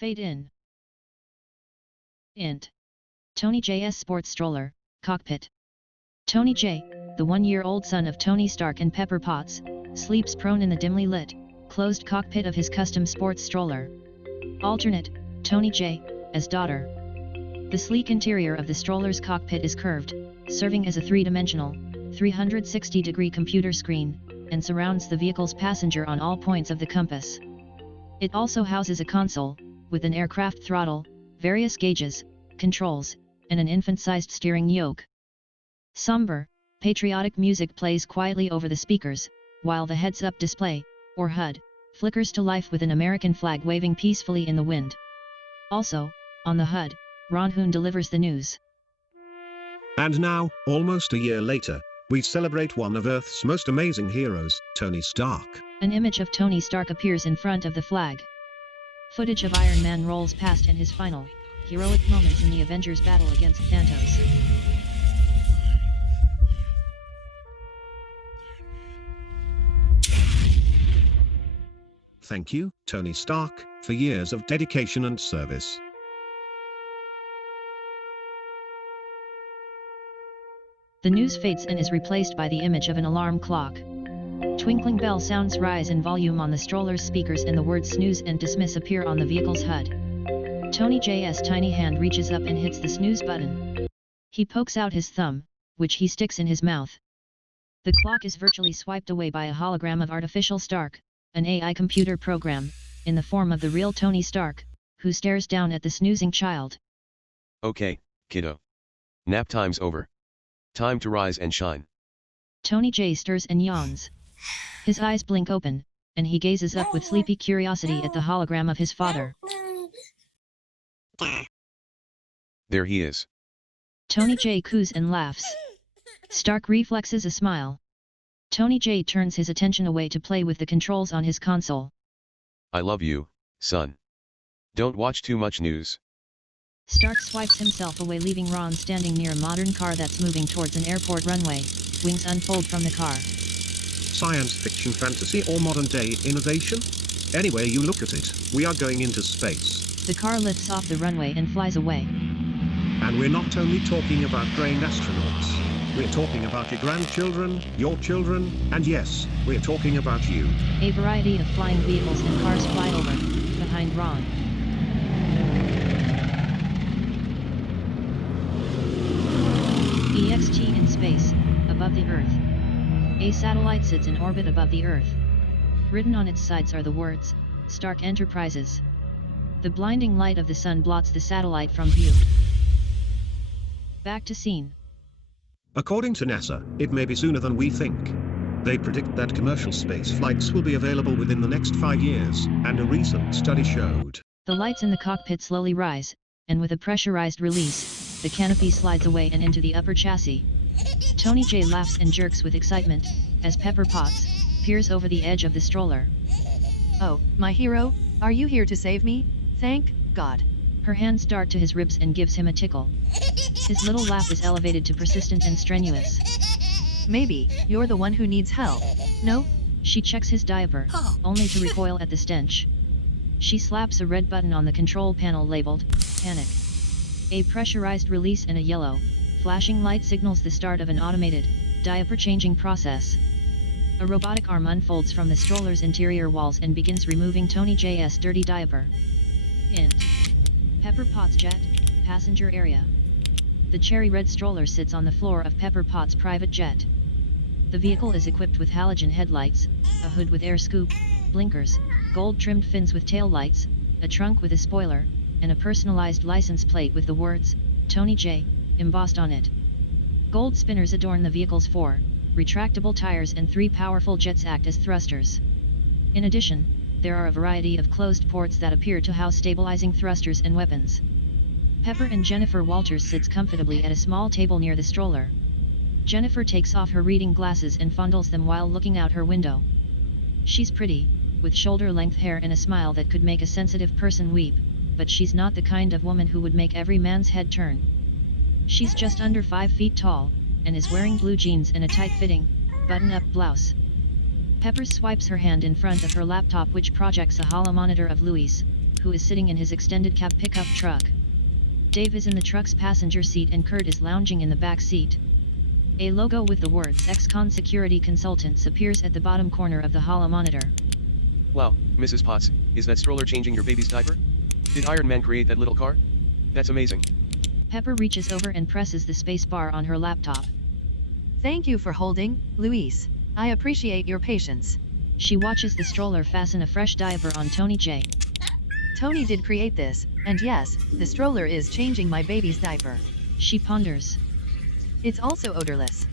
Fade in. Int. Tony J's sports stroller, cockpit. Tony J, the 1-year-old son of Tony Stark and Pepper Potts, sleeps prone in the dimly lit, closed cockpit of his custom sports stroller. Alternate, Tony J, as daughter. The sleek interior of the stroller's cockpit is curved, serving as a three-dimensional, 360-degree computer screen, and surrounds the vehicle's passenger on all points of the compass. It also houses a console, with an aircraft throttle, various gauges, controls, and an infant-sized steering yoke. Somber, patriotic music plays quietly over the speakers, while the heads-up display, or HUD, flickers to life with an American flag waving peacefully in the wind. Also, on the HUD, Ron Hoon delivers the news. And now, almost a year later, we celebrate one of Earth's most amazing heroes, Tony Stark. An image of Tony Stark appears in front of the flag. Footage of Iron Man rolls past and his final, heroic moments in the Avengers battle against Thanos. Thank you, Tony Stark, for years of dedication and service. The news fades and is replaced by the image of an alarm clock. Twinkling bell sounds rise in volume on the stroller's speakers and the words snooze and dismiss appear on the vehicle's HUD. Tony J's tiny hand reaches up and hits the snooze button. He pokes out his thumb, which he sticks in his mouth. The clock is virtually swiped away by a hologram of Artificial Stark, an AI computer program, in the form of the real Tony Stark, who stares down at the snoozing child. Okay, kiddo. Nap time's over. Time to rise and shine. Tony J stirs and yawns. His eyes blink open, and he gazes up with sleepy curiosity at the hologram of his father. There he is. Tony J coos and laughs. Stark reflexes a smile. Tony J turns his attention away to play with the controls on his console. I love you, son. Don't watch too much news. Stark swipes himself away, leaving Ron standing near a modern car that's moving towards an airport runway. Wings unfold from the car. Science fiction, fantasy, or modern-day innovation? Any way you look at it, we are going into space. The car lifts off the runway and flies away. And we're not only talking about brain astronauts. We're talking about your grandchildren, your children, and yes, we're talking about you. A variety of flying vehicles and cars fly over, behind Ron. EXT in space, above the Earth. A satellite sits in orbit above the Earth. Written on its sides are the words, Stark Enterprises. The blinding light of the sun blots the satellite from view. Back to scene. According to NASA, it may be sooner than we think. They predict that commercial space flights will be available within the next 5 years, and a recent study showed. The lights in the cockpit slowly rise, and with a pressurized release, the canopy slides away and into the upper chassis. Tony J laughs and jerks with excitement, as Pepper Potts peers over the edge of the stroller. Oh, my hero, are you here to save me? Thank God. Her hands dart to his ribs and gives him a tickle. His little laugh is elevated to persistent and strenuous. Maybe, you're the one who needs help. No? She checks his diaper, only to recoil at the stench. She slaps a red button on the control panel labeled, Panic. A pressurized release and a yellow, flashing light signals the start of an automated, diaper-changing process. A robotic arm unfolds from the stroller's interior walls and begins removing Tony J's dirty diaper. Int. Pepper Potts jet, passenger area. The cherry red stroller sits on the floor of Pepper Potts' private jet. The vehicle is equipped with halogen headlights, a hood with air scoop, blinkers, gold-trimmed fins with tail lights, a trunk with a spoiler, and a personalized license plate with the words, Tony J, embossed on it. Gold spinners adorn the vehicle's 4 retractable tires and 3 powerful jets act as thrusters. In addition, there are a variety of closed ports that appear to house stabilizing thrusters and weapons. Pepper and Jennifer Walters sits comfortably at a small table near the stroller. Jennifer takes off her reading glasses and fondles them while looking out her window. She's pretty, with shoulder-length hair and a smile that could make a sensitive person weep, but she's not the kind of woman who would make every man's head turn. She's just under 5 feet tall, and is wearing blue jeans and a tight-fitting, button-up blouse. Pepper swipes her hand in front of her laptop, which projects a hollow monitor of Louise, who is sitting in his extended cab pickup truck. Dave is in the truck's passenger seat and Kurt is lounging in the back seat. A logo with the words Ex-Con Security Consultants appears at the bottom corner of the holo monitor. Wow, Mrs. Potts, is that stroller changing your baby's diaper? Did Iron Man create that little car? That's amazing. Pepper reaches over and presses the space bar on her laptop. Thank you for holding, Luis. I appreciate your patience. She watches the stroller fasten a fresh diaper on Tony J. Tony did create this, and yes, the stroller is changing my baby's diaper. She ponders. It's also odorless.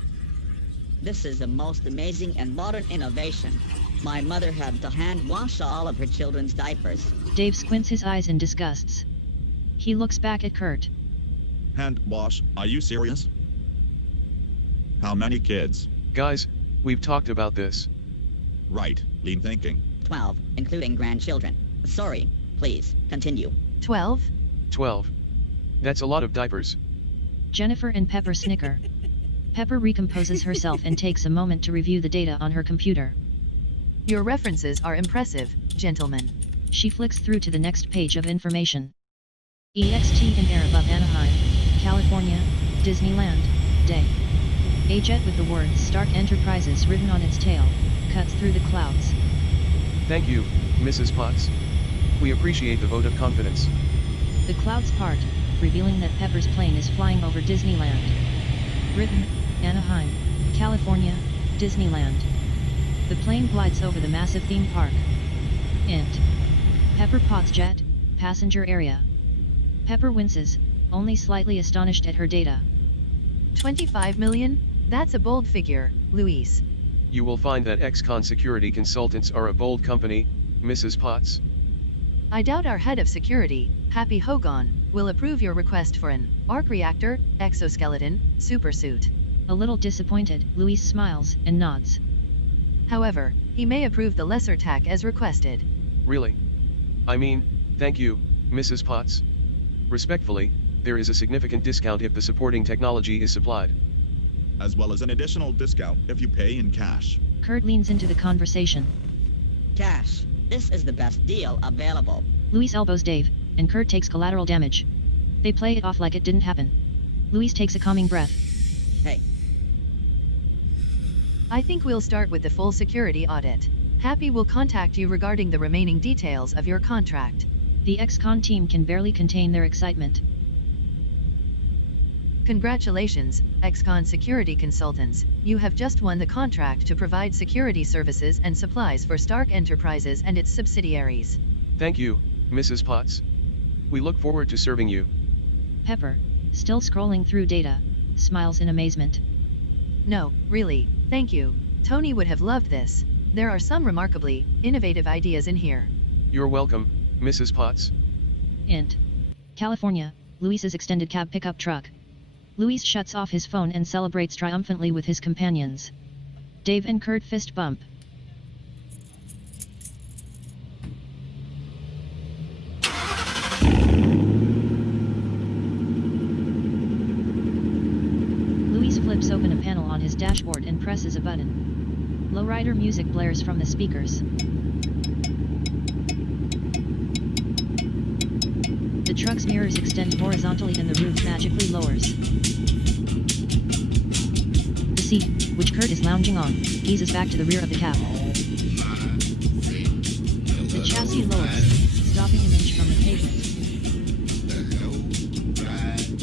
This is the most amazing and modern innovation. My mother had to hand wash all of her children's diapers. Dave squints his eyes in disgust. He looks back at Kurt. Hand wash? Are you serious? How many kids? Guys, we've talked about this. Right, lean thinking. 12, including grandchildren. Sorry, please, continue. 12? 12. That's a lot of diapers. Jennifer and Pepper snicker. Pepper recomposes herself and takes a moment to review the data on her computer. Your references are impressive, gentlemen. She flicks through to the next page of information. EXT in air above Anaheim, California, Disneyland, Day. A jet with the words Stark Enterprises written on its tail, cuts through the clouds. Thank you, Mrs. Potts. We appreciate the vote of confidence. The clouds part, revealing that Pepper's plane is flying over Disneyland. Written, Anaheim, California, Disneyland. The plane glides over the massive theme park. Int. Pepper Potts jet, passenger area. Pepper winces, only slightly astonished at her data. 25 million? That's a bold figure, Luis. You will find that Ex-Con Security Consultants are a bold company, Mrs. Potts. I doubt our head of security, Happy Hogan, will approve your request for an arc reactor, exoskeleton, supersuit. A little disappointed, Luis smiles and nods. However, he may approve the lesser tack as requested. Really? I mean, thank you, Mrs. Potts. Respectfully, there is a significant discount if the supporting technology is supplied. As well as an additional discount if you pay in cash. Kurt leans into the conversation. Cash. This is the best deal available. Luis elbows Dave, and Kurt takes collateral damage. They play it off like it didn't happen. Luis takes a calming breath. Hey, I think we'll start with the full security audit. Happy will contact you regarding the remaining details of your contract. The ex-con team can barely contain their excitement. Congratulations, Ex-Con Security Consultants. You have just won the contract to provide security services and supplies for Stark Enterprises and its subsidiaries. Thank you, Mrs. Potts. We look forward to serving you. Pepper, still scrolling through data, smiles in amazement. No, really, thank you. Tony would have loved this. There are some remarkably innovative ideas in here. You're welcome, Mrs. Potts. Int. California, Luis's extended cab pickup truck. Luis shuts off his phone and celebrates triumphantly with his companions. Dave and Kurt fist bump. Luis flips open a panel on his dashboard and presses a button. Lowrider music blares from the speakers. The truck's mirrors extend horizontally and the roof magically lowers. The seat, which Kurt is lounging on, eases back to the rear of the cab. The chassis lowers, stopping an inch from the pavement.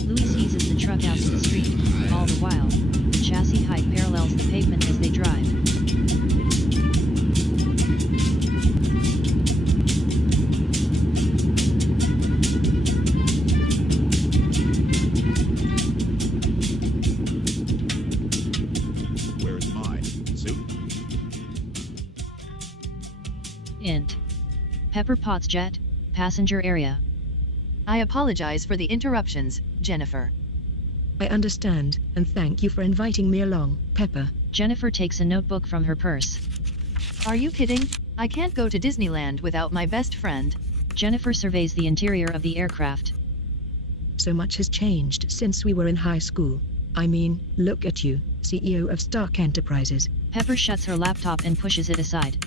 Luis eases the truck out to the street. All the while, the chassis height parallels the pavement as they drive. Where's my suit? Int. Pepper Potts jet, passenger area. I apologize for the interruptions, Jennifer. I understand, and thank you for inviting me along, Pepper. Jennifer takes a notebook from her purse. Are you kidding? I can't go to Disneyland without my best friend. Jennifer surveys the interior of the aircraft. So much has changed since we were in high school. I mean, look at you, CEO of Stark Enterprises. Pepper shuts her laptop and pushes it aside.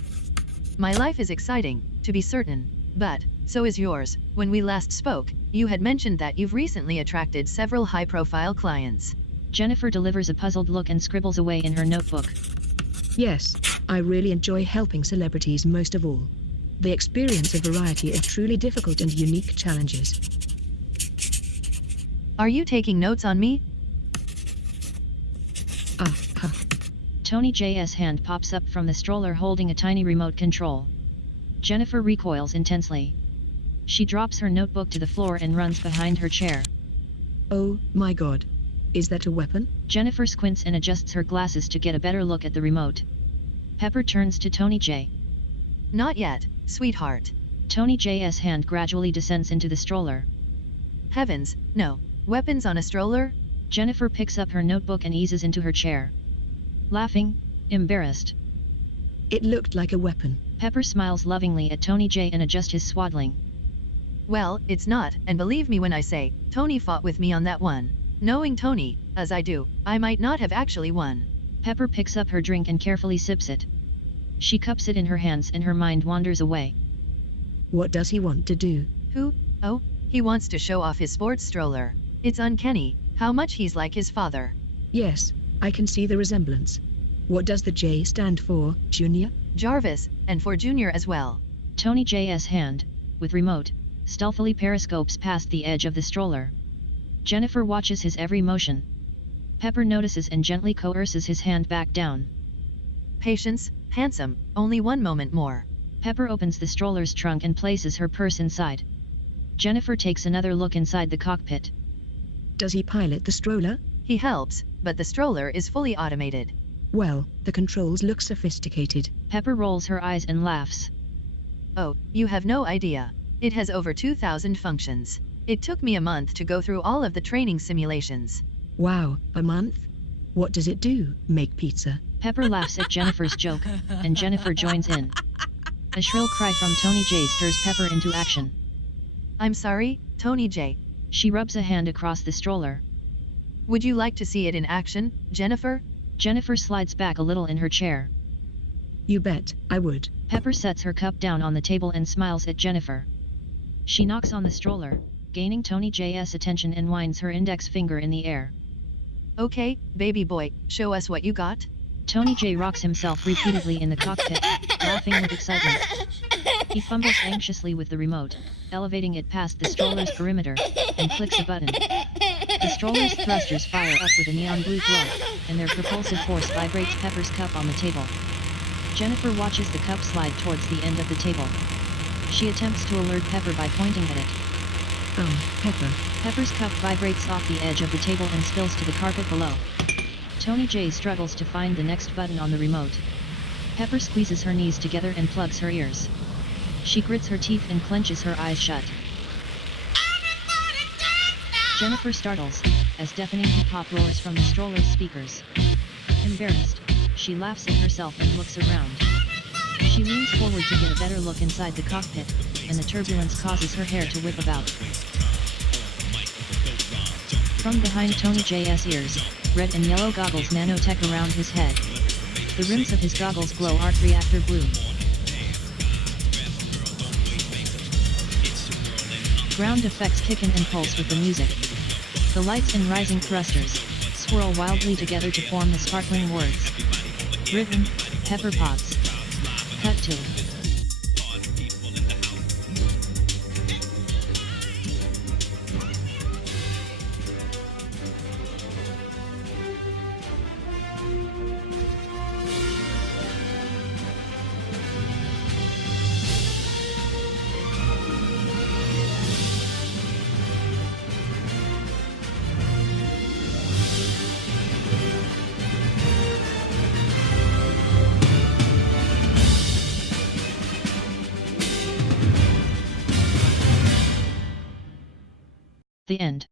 My life is exciting, to be certain. But, so is yours. When we last spoke, you had mentioned that you've recently attracted several high-profile clients. Jennifer delivers a puzzled look and scribbles away in her notebook. Yes, I really enjoy helping celebrities most of all. They experience a variety of truly difficult and unique challenges. Are you taking notes on me? Ah. Tony J's hand pops up from the stroller holding a tiny remote control. Jennifer recoils intensely. She drops her notebook to the floor and runs behind her chair. Oh, my God. Is that a weapon? Jennifer squints and adjusts her glasses to get a better look at the remote. Pepper turns to Tony J. Not yet, sweetheart. Tony J's hand gradually descends into the stroller. Heavens, no. Weapons on a stroller? Jennifer picks up her notebook and eases into her chair. Laughing, embarrassed. It looked like a weapon. Pepper smiles lovingly at Tony J and adjusts his swaddling. Well, it's not, and believe me when I say, Tony fought with me on that one. Knowing Tony, as I do, I might not have actually won. Pepper picks up her drink and carefully sips it. She cups it in her hands and her mind wanders away. What does he want to do? Who? Oh, he wants to show off his sports stroller. It's uncanny, how much he's like his father. Yes, I can see the resemblance. What does the J stand for, Junior? Jarvis, and for Junior as well. Tony J's hand, with remote, stealthily periscopes past the edge of the stroller. Jennifer watches his every motion. Pepper notices and gently coerces his hand back down. Patience, handsome, only one moment more. Pepper opens the stroller's trunk and places her purse inside. Jennifer takes another look inside the cockpit. Does he pilot the stroller? He helps, but the stroller is fully automated. Well, the controls look sophisticated. Pepper rolls her eyes and laughs. Oh, you have no idea. It has over 2,000 functions. It took me a month to go through all of the training simulations. Wow, a month? What does it do? Make pizza? Pepper laughs at Jennifer's joke, and Jennifer joins in. A shrill cry from Tony J stirs Pepper into action. I'm sorry, Tony J. She rubs a hand across the stroller. Would you like to see it in action, Jennifer? Jennifer slides back a little in her chair. You bet, I would. Pepper sets her cup down on the table and smiles at Jennifer. She knocks on the stroller, gaining Tony J's attention and winds her index finger in the air. Okay, baby boy, show us what you got. Tony J rocks himself repeatedly in the cockpit, laughing with excitement. He fumbles anxiously with the remote, elevating it past the stroller's perimeter, and clicks a button. The stroller's thrusters fire up with a neon blue glow, and their propulsive force vibrates Pepper's cup on the table. Jennifer watches the cup slide towards the end of the table. She attempts to alert Pepper by pointing at it. Pepper. Pepper's cup vibrates off the edge of the table and spills to the carpet below. Tony J struggles to find the next button on the remote. Pepper squeezes her knees together and plugs her ears. She grits her teeth and clenches her eyes shut. Jennifer startles, as deafening hip-hop roars from the stroller's speakers. Embarrassed, she laughs at herself and looks around. She leans forward to get a better look inside the cockpit, and the turbulence causes her hair to whip about. From behind Tony J's ears, red and yellow goggles nanotech around his head. The rims of his goggles glow arc reactor blue. Ground effects kick in and pulse with the music. The lights and rising thrusters swirl wildly together to form the sparkling words. Written, Pepper Potts. Cut to. The end.